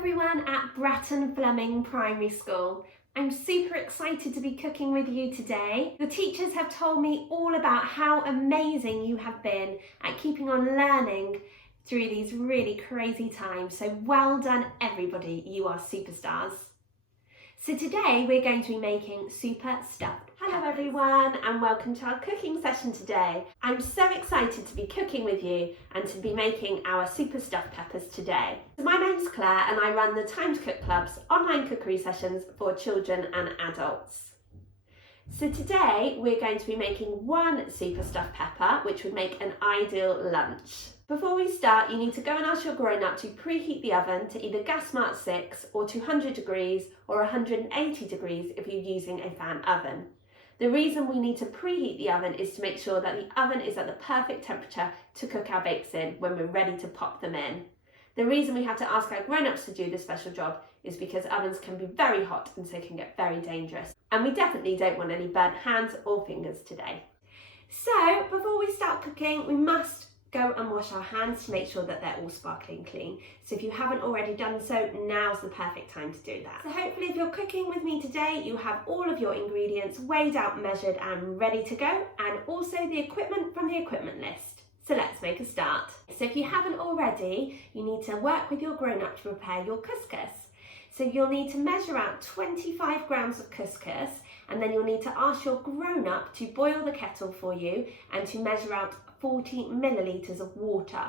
everyone at Bratton Fleming Primary School. I'm super excited to be cooking with you today. The teachers have told me all about how amazing you have been at keeping on learning through these really crazy times. So well done everybody, you are superstars. So today we're going to be making super stuffed. Hello everyone and welcome to our cooking session today. I'm so excited to be cooking with you and to be making our super stuffed peppers today. So my name's Claire and I run the Time to Cook Club's online cookery sessions for children and adults. So today we're going to be making one super stuffed pepper which would make an ideal lunch. Before we start, you need to go and ask your grown-up to preheat the oven to either gas mark 6 or 200 degrees or 180 degrees if you're using a fan oven. The reason we need to preheat the oven is to make sure that the oven is at the perfect temperature to cook our bakes in when we're ready to pop them in. The reason we have to ask our grown-ups to do this special job is because ovens can be very hot and so can get very dangerous. And we definitely don't want any burnt hands or fingers today. So before we start cooking, we must go and wash our hands to make sure that they're all sparkling clean. So if you haven't already done so, now's the perfect time to do that. So hopefully if you're cooking with me today, you have all of your ingredients weighed out, measured and ready to go, and also the equipment from the equipment list. So let's make a start. So if you haven't already, you need to work with your grown-up to prepare your couscous. So you'll need to measure out 25 grams of couscous, and then you'll need to ask your grown-up to boil the kettle for you and to measure out 40 millilitres of water.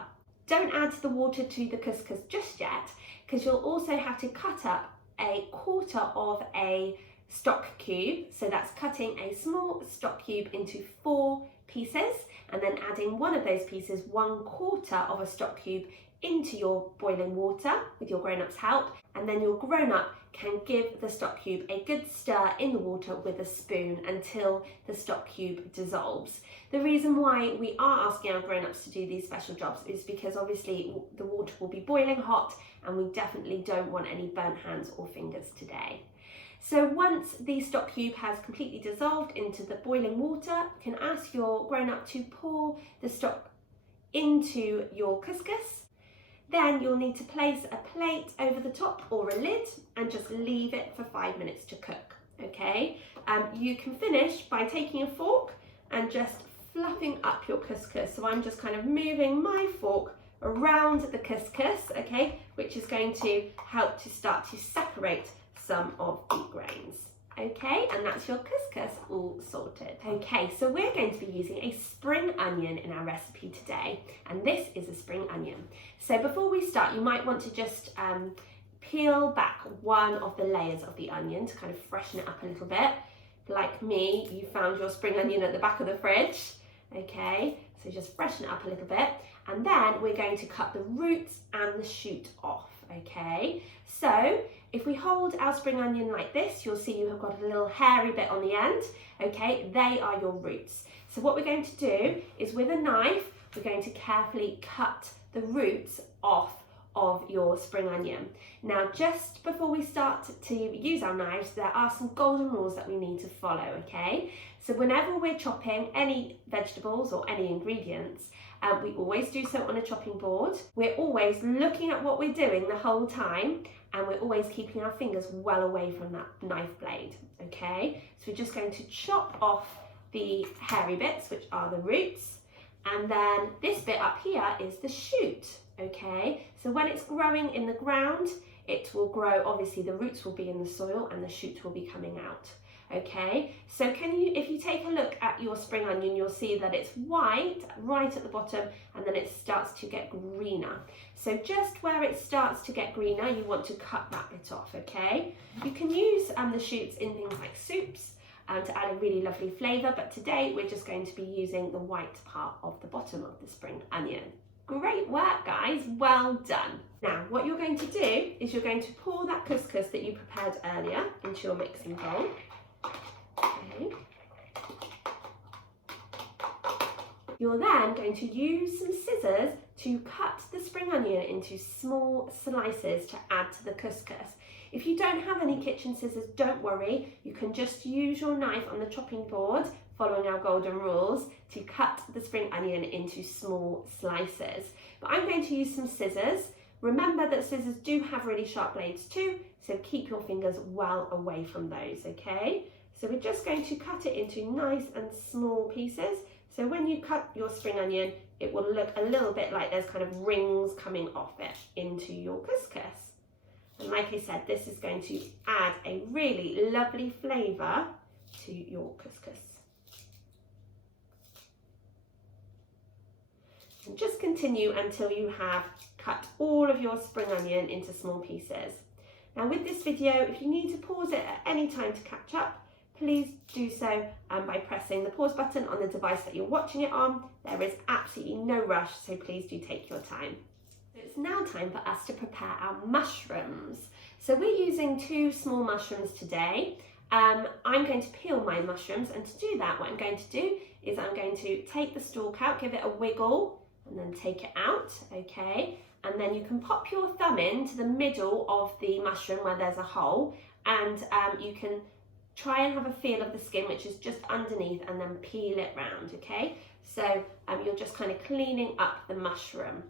Don't add the water to the couscous just yet, because you'll also have to cut up a quarter of a stock cube. So that's cutting a small stock cube into 4 pieces and then adding one of those pieces, 1/4 of a stock cube, into your boiling water with your grown-up's help, and then your grown-up can give the stock cube a good stir in the water with a spoon until the stock cube dissolves. The reason why we are asking our grown-ups to do these special jobs is because obviously the water will be boiling hot and we definitely don't want any burnt hands or fingers today. So once the stock cube has completely dissolved into the boiling water, you can ask your grown-up to pour the stock into your couscous. Then you'll need to place a plate over the top or a lid and just leave it for 5 minutes to cook, okay? You can finish by taking a fork and just fluffing up your couscous. So I'm just kind of moving my fork around the couscous, okay, which is going to help to start to separate some of the grains. Okay, and that's your couscous all sorted. Okay, so we're going to be using a spring onion in our recipe today, and this is a spring onion. So before we start, you might want to just peel back one of the layers of the onion to kind of freshen it up a little bit. Like me, you found your spring onion at the back of the fridge. Okay, so just freshen it up a little bit, and then we're going to cut the roots and the shoot off. Okay, so if we hold our spring onion like this, you'll see you have got a little hairy bit on the end. Okay, they are your roots. So what we're going to do is with a knife, we're going to carefully cut the roots off of your spring onion. Now, just before we start to use our knives, there are some golden rules that we need to follow, okay? So whenever we're chopping any vegetables or any ingredients, we always do so on a chopping board. We're always looking at what we're doing the whole time, and we're always keeping our fingers well away from that knife blade, okay? So we're just going to chop off the hairy bits, which are the roots, and then this bit up here is the shoot, okay? So when it's growing in the ground, it will grow, obviously the roots will be in the soil and the shoot will be coming out. Okay, so if you take a look at your spring onion, you'll see that it's white right at the bottom and then it starts to get greener. So just where it starts to get greener, you want to cut that bit off, okay? You can use the shoots in things like soups to add a really lovely flavour, but today we're just going to be using the white part of the bottom of the spring onion. Great work, guys, well done. Now, what you're going to do is you're going to pour that couscous that you prepared earlier into your mixing bowl. Okay. You're then going to use some scissors to cut the spring onion into small slices to add to the couscous. If you don't have any kitchen scissors, don't worry. You can just use your knife on the chopping board, following our golden rules, to cut the spring onion into small slices. But I'm going to use some scissors, Remember that scissors do have really sharp blades too, so keep your fingers well away from those, okay? So we're just going to cut it into nice and small pieces. So when you cut your spring onion, it will look a little bit like there's kind of rings coming off it into your couscous. And like I said, this is going to add a really lovely flavour to your couscous. And just continue until you have cut all of your spring onion into small pieces. Now with this video, if you need to pause it at any time to catch up, please do so by pressing the pause button on the device that you're watching it on. There is absolutely no rush, so please do take your time. It's now time for us to prepare our mushrooms. So we're using 2 small mushrooms today. I'm going to peel my mushrooms, and to do that, what I'm going to do is I'm going to take the stalk out, give it a wiggle, and then take it out, okay? And then you can pop your thumb into the middle of the mushroom where there's a hole, and you can try and have a feel of the skin, which is just underneath, and then peel it round, okay? So you're just kind of cleaning up the mushroom.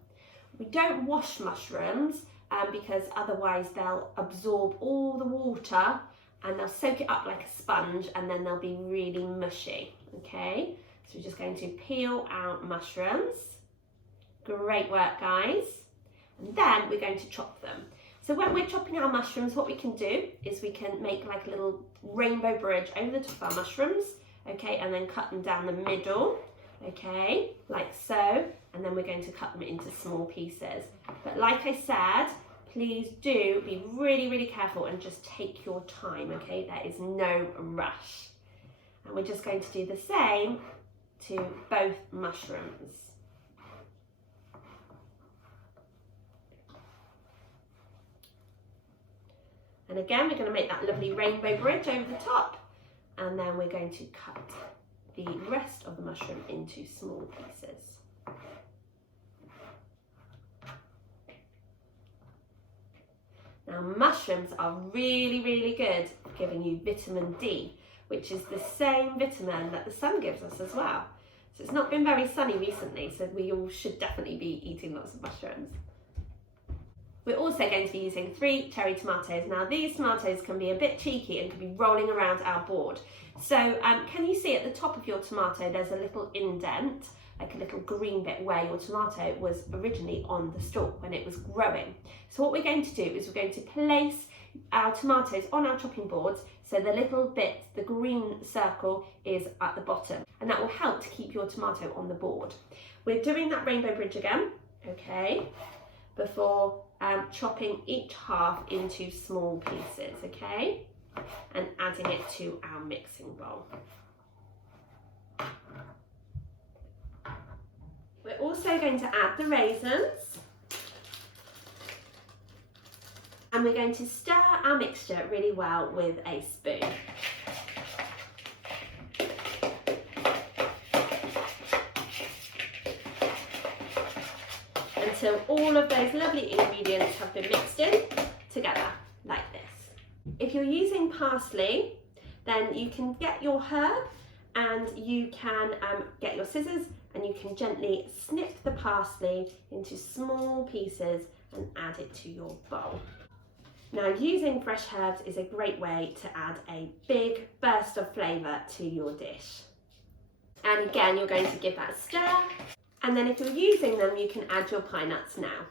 We don't wash mushrooms because otherwise they'll absorb all the water and they'll soak it up like a sponge, and then they'll be really mushy, okay? So we're just going to peel our mushrooms. Great work, guys. And then we're going to chop them. So when we're chopping our mushrooms, what we can do is we can make like a little rainbow bridge over the top of our mushrooms, okay, and then cut them down the middle, okay, like so, and then we're going to cut them into small pieces. But like I said, please do be really, really careful and just take your time, okay? There is no rush. And we're just going to do the same to both mushrooms. And again, we're going to make that lovely rainbow bridge over the top, and then we're going to cut the rest of the mushroom into small pieces. Now, mushrooms are really, really good at giving you vitamin D, which is the same vitamin that the sun gives us as well. So it's not been very sunny recently, so we all should definitely be eating lots of mushrooms. We're also going to be using 3 cherry tomatoes. Now these tomatoes can be a bit cheeky and can be rolling around our board. So can you see at the top of your tomato there's a little indent, like a little green bit where your tomato was originally on the stalk when it was growing. So what we're going to do is we're going to place our tomatoes on our chopping boards so the little bit, the green circle, is at the bottom, and that will help to keep your tomato on the board. We're doing that rainbow bridge again, okay, before chopping each half into small pieces, okay, and adding it to our mixing bowl. We're also going to add the raisins, and we're going to stir our mixture really well with a spoon. Until all of those lovely ingredients have been mixed in together like this. If you're using parsley, then you can get your herb and you can get your scissors and you can gently snip the parsley into small pieces and add it to your bowl. Now, using fresh herbs is a great way to add a big burst of flavour to your dish. And again, you're going to give that a stir. And then if you're using them, you can add your pine nuts now.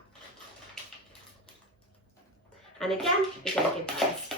And again, you're going to give that a stir.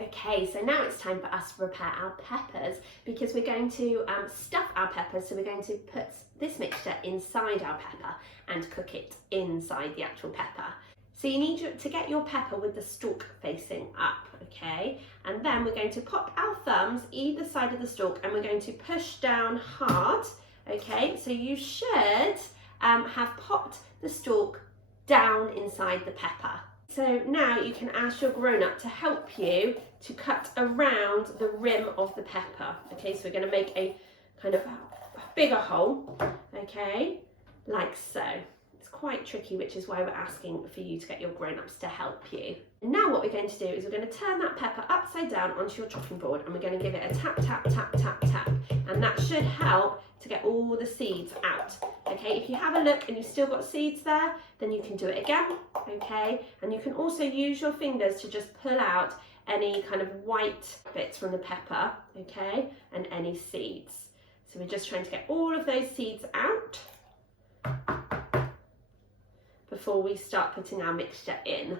Okay, so now it's time for us to prepare our peppers, because we're going to stuff our peppers. So we're going to put this mixture inside our pepper and cook it inside the actual pepper. So you need to get your pepper with the stalk facing up, okay? And then we're going to pop our thumbs either side of the stalk and we're going to push down hard. Okay, so you should have popped the stalk down inside the pepper. So now you can ask your grown-up to help you to cut around the rim of the pepper. Okay, so we're going to make a kind of bigger hole, okay, like so. It's quite tricky, which is why we're asking for you to get your grown-ups to help you. Now what we're going to do is we're going to turn that pepper upside down onto your chopping board, and we're going to give it a tap, tap, tap, tap, tap, and that should help to get all the seeds out. Okay, if you have a look and you've still got seeds there, then you can do it again, okay? And you can also use your fingers to just pull out any kind of white bits from the pepper, okay? And any seeds. So we're just trying to get all of those seeds out before we start putting our mixture in.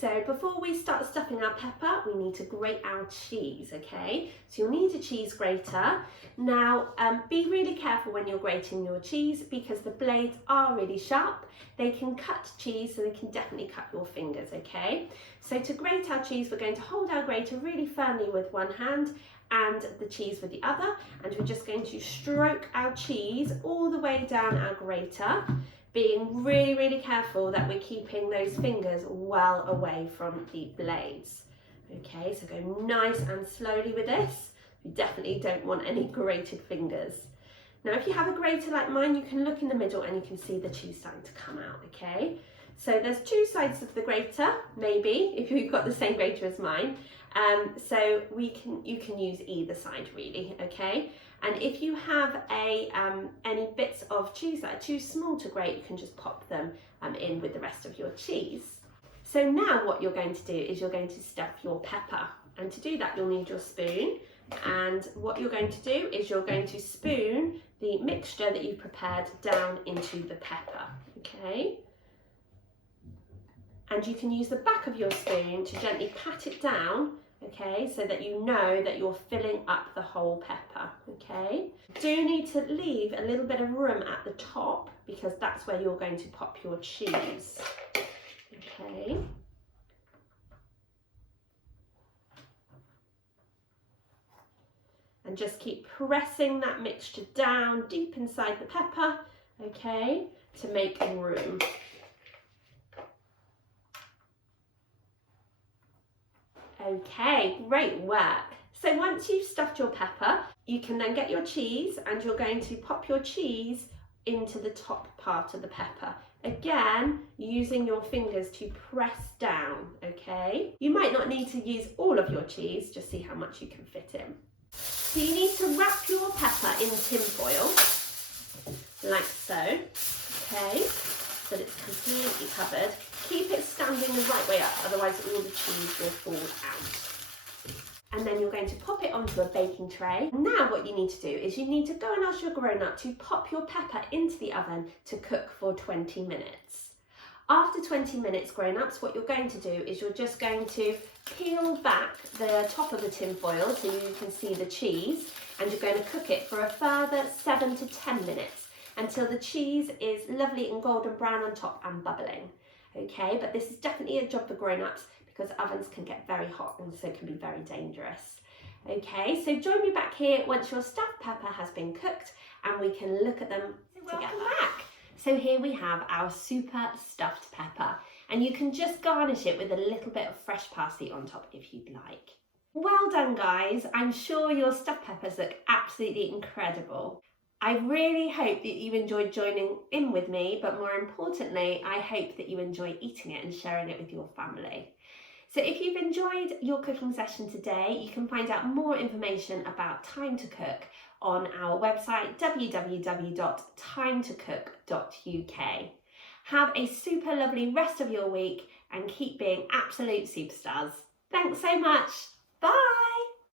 So before we start stuffing our pepper, we need to grate our cheese, okay? So you'll need a cheese grater. Now, be really careful when you're grating your cheese because the blades are really sharp. They can cut cheese, so they can definitely cut your fingers, okay? So to grate our cheese, we're going to hold our grater really firmly with one hand and the cheese with the other, and we're just going to stroke our cheese all the way down our grater, being really, really careful that we're keeping those fingers well away from the blades. Okay, so go nice and slowly with this. You definitely don't want any grated fingers. Now, if you have a grater like mine, you can look in the middle and you can see the cheese starting to come out, okay? So there's two sides of the grater, maybe, if you've got the same grater as mine. So you can use either side really, okay? And if you have any bits of cheese that are too small to grate, you can just pop them in with the rest of your cheese. So now what you're going to do is you're going to stuff your pepper. And to do that, you'll need your spoon. And what you're going to do is you're going to spoon the mixture that you've prepared down into the pepper, okay? And you can use the back of your spoon to gently pat it down, okay, so that you know that you're filling up the whole pepper, okay? You do need to leave a little bit of room at the top because that's where you're going to pop your cheese, okay? And just keep pressing that mixture down deep inside the pepper, okay, to make room. Okay, great work. So once you've stuffed your pepper, you can then get your cheese and you're going to pop your cheese into the top part of the pepper. Again, using your fingers to press down, okay? You might not need to use all of your cheese, just see how much you can fit in. So you need to wrap your pepper in tin foil, like so, okay, so that it's completely covered. Keep it standing the right way up, otherwise all the cheese will fall out. And then you're going to pop it onto a baking tray. Now what you need to do is you need to go and ask your grown-up to pop your pepper into the oven to cook for 20 minutes. After 20 minutes, grown-ups, what you're going to do is you're just going to peel back the top of the tin foil so you can see the cheese, and you're going to cook it for a further 7 to 10 minutes until the cheese is lovely and golden brown on top and bubbling. Okay, but this is definitely a job for grown-ups because ovens can get very hot and so can be very dangerous. Okay, so join me back here once your stuffed pepper has been cooked and we can look at them together. Welcome back. So here we have our super stuffed pepper, and you can just garnish it with a little bit of fresh parsley on top if you'd like. Well done, guys. I'm sure your stuffed peppers look absolutely incredible. I really hope that you enjoyed joining in with me, but more importantly, I hope that you enjoy eating it and sharing it with your family. So if you've enjoyed your cooking session today, you can find out more information about Time to Cook on our website, www.timetocook.uk. Have a super lovely rest of your week and keep being absolute superstars. Thanks so much. Bye.